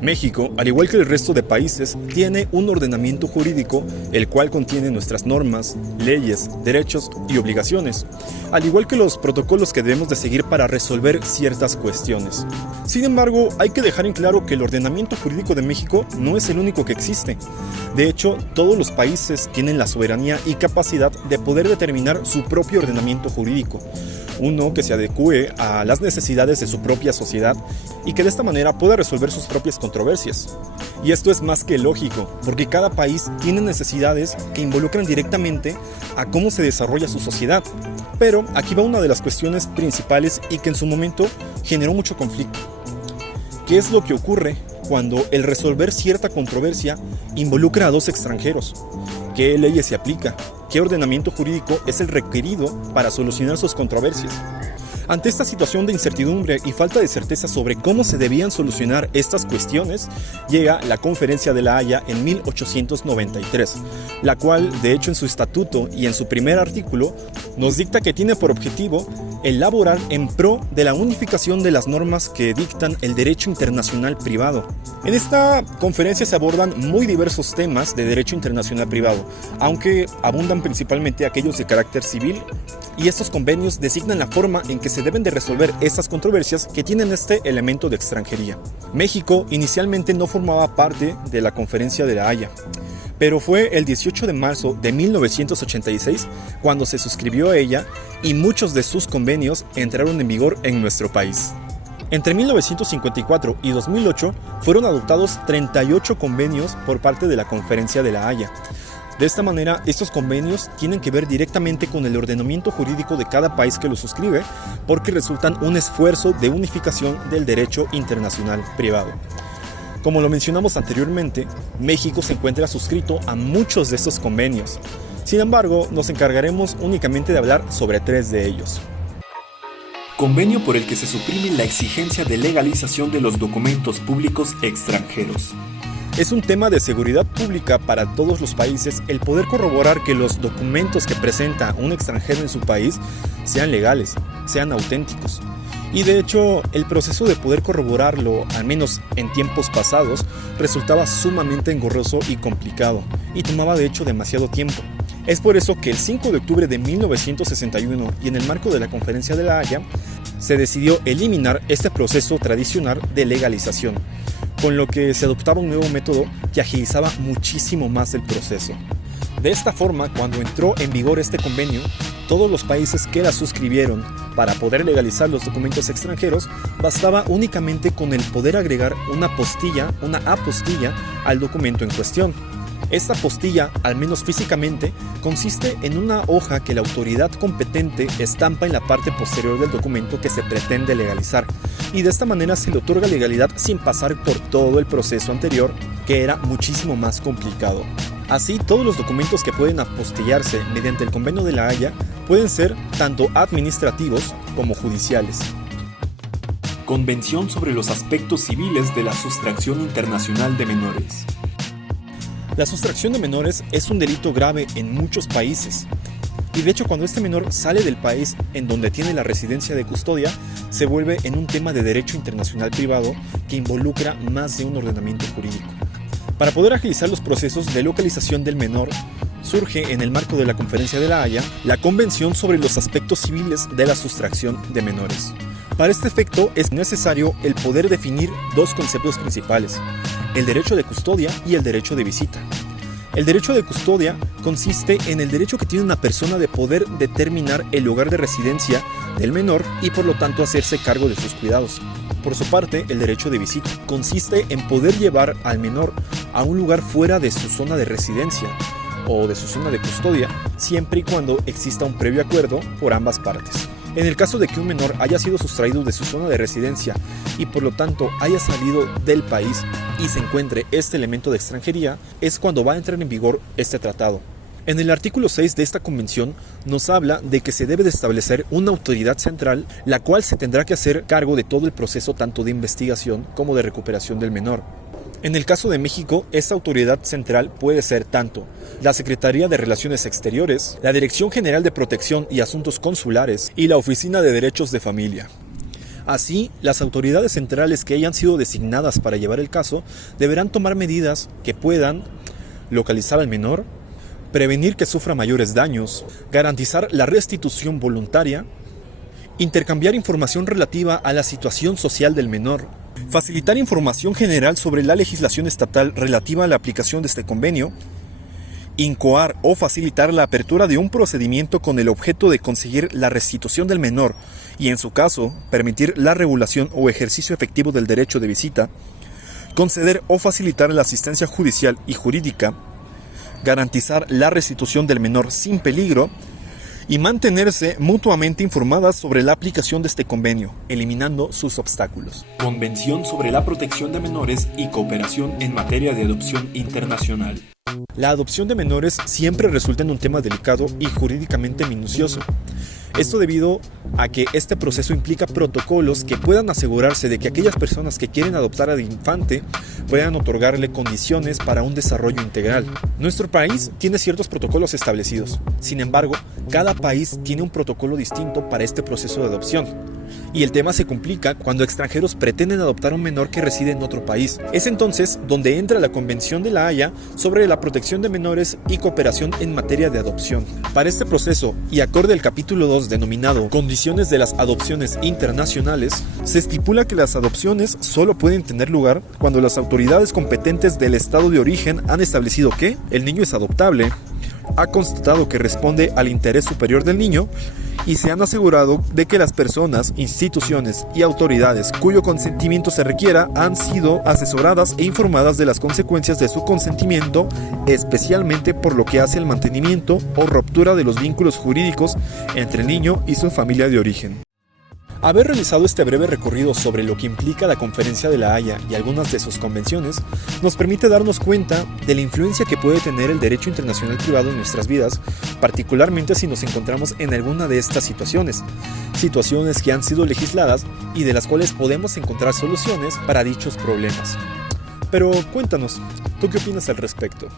México, al igual que el resto de países, tiene un ordenamiento jurídico el cual contiene nuestras normas, leyes, derechos y obligaciones, al igual que los protocolos que debemos de seguir para resolver ciertas cuestiones. Sin embargo, hay que dejar en claro que el ordenamiento jurídico de México no es el único que existe. De hecho, todos los países tienen la soberanía y capacidad de poder determinar su propio ordenamiento jurídico, uno que se adecue a las necesidades de su propia sociedad y que de esta manera pueda resolver sus propias controversias. Y esto es más que lógico, porque cada país tiene necesidades que involucran directamente a cómo se desarrolla su sociedad. Pero aquí va una de las cuestiones principales y que en su momento generó mucho conflicto. ¿Qué es lo que ocurre cuando el resolver cierta controversia involucra a dos extranjeros? ¿Qué leyes se aplica? ¿Qué ordenamiento jurídico es el requerido para solucionar sus controversias? Ante esta situación de incertidumbre y falta de certeza sobre cómo se debían solucionar estas cuestiones, llega la Conferencia de La Haya en 1893, la cual, de hecho, en su estatuto y en su primer artículo, nos dicta que tiene por objetivo elaborar en pro de la unificación de las normas que dictan el derecho internacional privado. En esta conferencia se abordan muy diversos temas de derecho internacional privado, aunque abundan principalmente aquellos de carácter civil, y estos convenios designan la forma en que se deben de resolver estas controversias que tienen este elemento de extranjería. México inicialmente no formaba parte de la Conferencia de La Haya, pero fue el 18 de marzo de 1986 cuando se suscribió a ella y muchos de sus convenios entraron en vigor en nuestro país. Entre 1954 y 2008 fueron adoptados 38 convenios por parte de la Conferencia de La Haya. De esta manera, estos convenios tienen que ver directamente con el ordenamiento jurídico de cada país que los suscribe, porque resultan un esfuerzo de unificación del derecho internacional privado. Como lo mencionamos anteriormente, México se encuentra suscrito a muchos de estos convenios. Sin embargo, nos encargaremos únicamente de hablar sobre 3 de ellos. Convenio por el que se suprime la exigencia de legalización de los documentos públicos extranjeros. Es un tema de seguridad pública para todos los países el poder corroborar que los documentos que presenta un extranjero en su país sean legales, sean auténticos. Y de hecho, el proceso de poder corroborarlo, al menos en tiempos pasados, resultaba sumamente engorroso y complicado, y tomaba de hecho demasiado tiempo. Es por eso que el 5 de octubre de 1961, y en el marco de la Conferencia de La Haya, se decidió eliminar este proceso tradicional de legalización, con lo que se adoptaba un nuevo método que agilizaba muchísimo más el proceso. De esta forma, cuando entró en vigor este convenio, todos los países que la suscribieron para poder legalizar los documentos extranjeros, bastaba únicamente con el poder agregar una apostilla al documento en cuestión. Esta apostilla, al menos físicamente, consiste en una hoja que la autoridad competente estampa en la parte posterior del documento que se pretende legalizar, y de esta manera se le otorga legalidad sin pasar por todo el proceso anterior, que era muchísimo más complicado. Así, todos los documentos que pueden apostillarse mediante el Convenio de La Haya pueden ser tanto administrativos como judiciales. Convención sobre los aspectos civiles de la sustracción internacional de menores. La sustracción de menores es un delito grave en muchos países. Y de hecho, cuando este menor sale del país en donde tiene la residencia de custodia, se vuelve en un tema de derecho internacional privado que involucra más de un ordenamiento jurídico. Para poder agilizar los procesos de localización del menor, surge en el marco de la Conferencia de La Haya la Convención sobre los aspectos civiles de la sustracción de menores. Para este efecto es necesario el poder definir 2 conceptos principales: el derecho de custodia y el derecho de visita. El derecho de custodia consiste en el derecho que tiene una persona de poder determinar el lugar de residencia del menor y por lo tanto hacerse cargo de sus cuidados. Por su parte, el derecho de visita consiste en poder llevar al menor a un lugar fuera de su zona de residencia o de su zona de custodia, siempre y cuando exista un previo acuerdo por ambas partes. En el caso de que un menor haya sido sustraído de su zona de residencia y por lo tanto haya salido del país y se encuentre este elemento de extranjería, es cuando va a entrar en vigor este tratado. En el artículo 6 de esta convención nos habla de que se debe de establecer una autoridad central, la cual se tendrá que hacer cargo de todo el proceso tanto de investigación como de recuperación del menor. En el caso de México, esta autoridad central puede ser tanto la Secretaría de Relaciones Exteriores, la Dirección General de Protección y Asuntos Consulares y la Oficina de Derechos de Familia. Así, las autoridades centrales que hayan sido designadas para llevar el caso deberán tomar medidas que puedan localizar al menor, prevenir que sufra mayores daños, garantizar la restitución voluntaria, intercambiar información relativa a la situación social del menor, facilitar información general sobre la legislación estatal relativa a la aplicación de este convenio, incoar o facilitar la apertura de un procedimiento con el objeto de conseguir la restitución del menor y, en su caso, permitir la regulación o ejercicio efectivo del derecho de visita, conceder o facilitar la asistencia judicial y jurídica, garantizar la restitución del menor sin peligro y mantenerse mutuamente informadas sobre la aplicación de este convenio, eliminando sus obstáculos. Convención sobre la protección de menores y cooperación en materia de adopción internacional. La adopción de menores siempre resulta en un tema delicado y jurídicamente minucioso. Esto debido a que este proceso implica protocolos que puedan asegurarse de que aquellas personas que quieren adoptar al infante puedan otorgarle condiciones para un desarrollo integral. Nuestro país tiene ciertos protocolos establecidos. Sin embargo, cada país tiene un protocolo distinto para este proceso de adopción. Y el tema se complica cuando extranjeros pretenden adoptar a un menor que reside en otro país. Es entonces donde entra la Convención de La Haya sobre la protección de menores y cooperación en materia de adopción. Para este proceso, y acorde al capítulo 2 denominado Condiciones de las adopciones internacionales, se estipula que las adopciones solo pueden tener lugar cuando las autoridades competentes del estado de origen han establecido que el niño es adoptable, ha constatado que responde al interés superior del niño y se han asegurado de que las personas, instituciones y autoridades cuyo consentimiento se requiera han sido asesoradas e informadas de las consecuencias de su consentimiento, especialmente por lo que hace al mantenimiento o ruptura de los vínculos jurídicos entre el niño y su familia de origen. Haber realizado este breve recorrido sobre lo que implica la Conferencia de La Haya y algunas de sus convenciones nos permite darnos cuenta de la influencia que puede tener el derecho internacional privado en nuestras vidas, particularmente si nos encontramos en alguna de estas situaciones que han sido legisladas y de las cuales podemos encontrar soluciones para dichos problemas. Pero cuéntanos, ¿tú qué opinas al respecto?